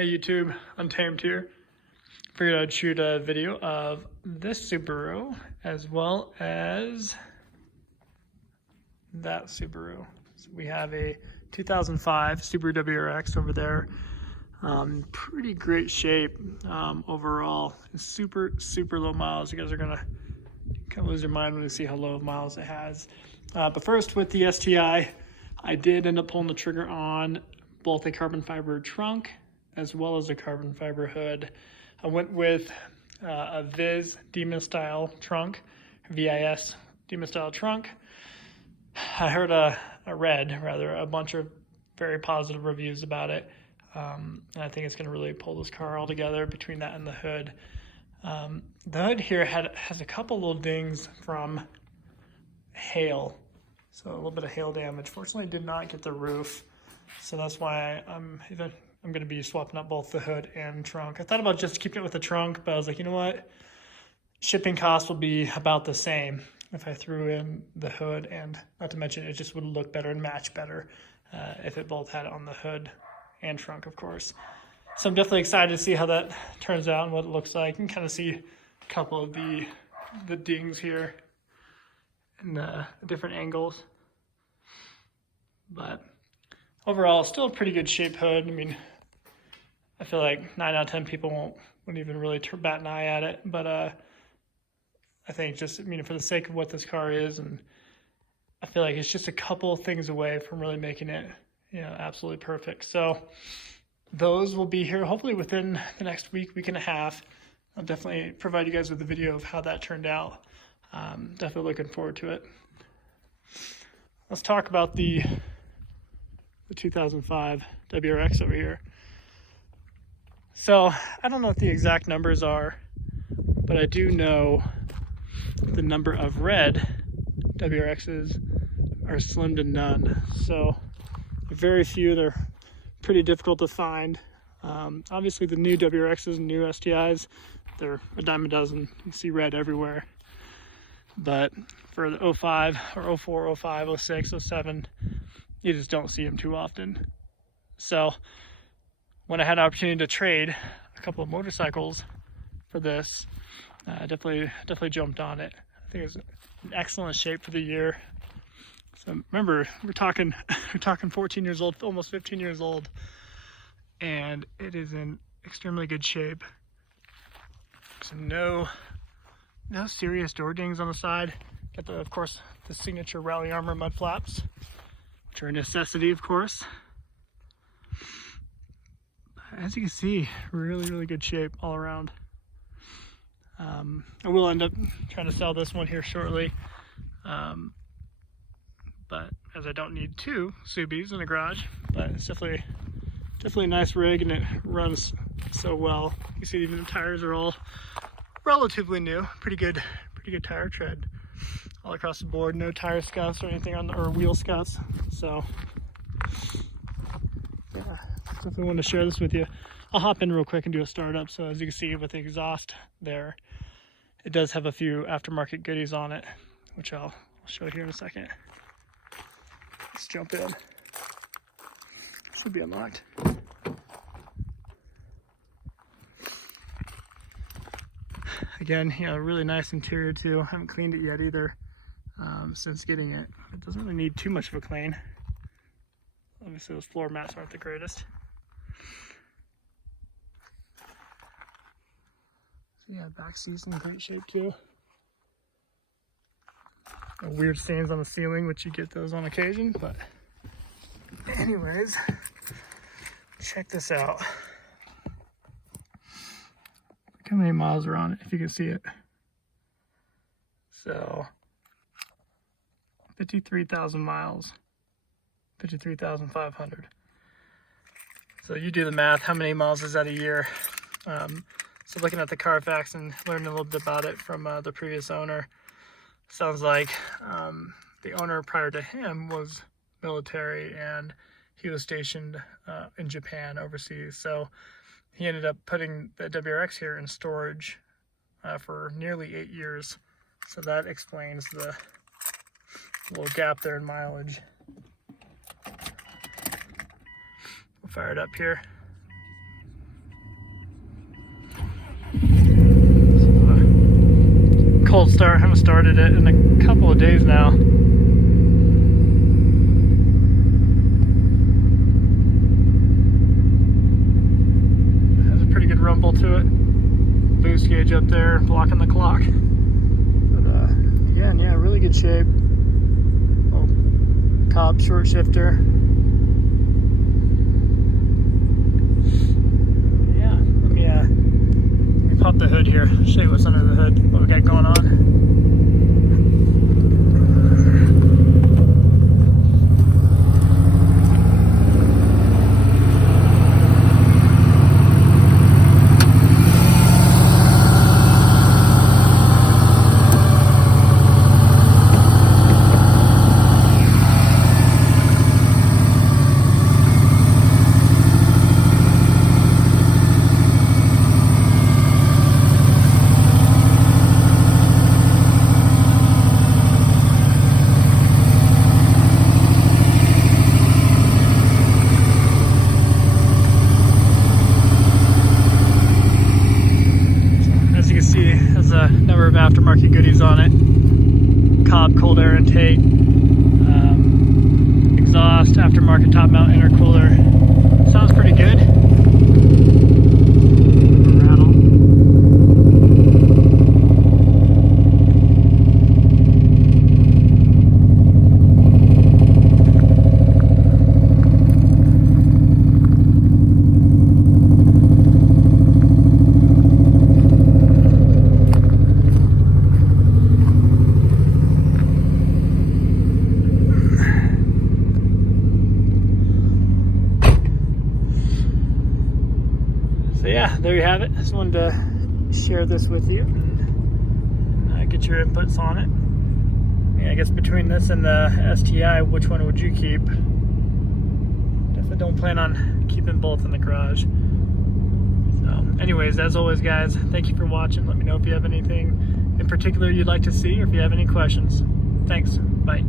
Hey YouTube, Untamed here. Figured I'd shoot a video of this Subaru as well as that Subaru. So we have a 2005 Subaru WRX over there. Pretty great shape overall. Super low miles. You guys are gonna kind of lose your mind when you see how low of miles it has. But first, with the STI, I did end up pulling the trigger on both a carbon fiber trunk as well as a carbon fiber hood. I went with a Viz Demon style trunk, VIS Demon style trunk. I heard a bunch of very positive reviews about it. And I think it's going to really pull this car all together between that and the hood. The hood here has a couple little dings from hail, so a little bit of hail damage. Fortunately, did not get the roof, so that's why I'm going to be swapping out both the hood and trunk. I thought about just keeping it with the trunk, but I was like, you know what? Shipping costs will be about the same if I threw in the hood, and not to mention it just would look better and match better if it both had it on the hood and trunk, of course. So I'm definitely excited to see how that turns out and what it looks like. You can kind of see a couple of the dings here in the different angles. But overall, still a pretty good shape hood. I mean, I feel like 9 out of 10 people wouldn't even really bat an eye at it. But I think just, for the sake of what this car is, and I feel like it's just a couple things away from really making it, absolutely perfect. So those will be here hopefully within the next week and a half. I'll definitely provide you guys with a video of how that turned out. Definitely looking forward to it. Let's talk about the 2005 WRX over here. So I don't know what the exact numbers are, but I do know the number of red WRXs are slim to none. So very few. They're pretty difficult to find. Obviously the new WRXs and new STIs, they're a dime a dozen. You see red everywhere. But for the 05 or 04, 05, 06, 07, you just don't see them too often. So when I had an opportunity to trade a couple of motorcycles for this, I definitely jumped on it. I think it's in excellent shape for the year. So remember, we're talking 14 years old, almost 15 years old, and it is in extremely good shape. So no serious door dings on the side. Got of course, the signature Rally Armor mud flaps, which are a necessity, of course. As you can see, really good shape all around. I will end up trying to sell this one here shortly, but as I don't need two Subies in the garage, but it's definitely a nice rig, and it runs so well. You see even the tires are all relatively new. Pretty good tire tread all across the board. No tire scuffs or anything or wheel scuffs. So yeah, definitely want to share this with you. I'll hop in real quick and do a startup. So as you can see with the exhaust there, it does have a few aftermarket goodies on it, which I'll show you here in a second. Let's jump in. Should be unlocked. Again, really nice interior too. Haven't cleaned it yet either since getting it. It doesn't really need too much of a clean. Obviously those floor mats aren't the greatest. So yeah, back seat's in great shape too. Weird stains on the ceiling, which you get those on occasion, but anyways, check this out. Look how many miles are on it, if you can see it. So 53,000 miles, 53,500. So you do the math, how many miles is that a year? So looking at the Carfax and learning a little bit about it from the previous owner, sounds like the owner prior to him was military, and he was stationed in Japan overseas. So he ended up putting the WRX here in storage for nearly 8 years. So that explains the little gap there in mileage. We'll fire it up here. cold start. I haven't started it in a couple of days now. Has a pretty good rumble to it. Boost gauge up there, blocking the clock. But again, yeah, really good shape. Oh, Cobb short shifter. Pop the hood here, show you what's under the hood, what we got going on. Has a number of aftermarket goodies on it. Cobb cold air intake, exhaust, aftermarket top mount intercooler. Sounds pretty good. Rattle. So yeah, there you have it. Just wanted to share this with you and get your inputs on it. Yeah, I guess between this and the STI, which one would you keep? Definitely don't plan on keeping both in the garage. So anyways, as always guys, thank you for watching. Let me know if you have anything in particular you'd like to see or if you have any questions. Thanks. Bye.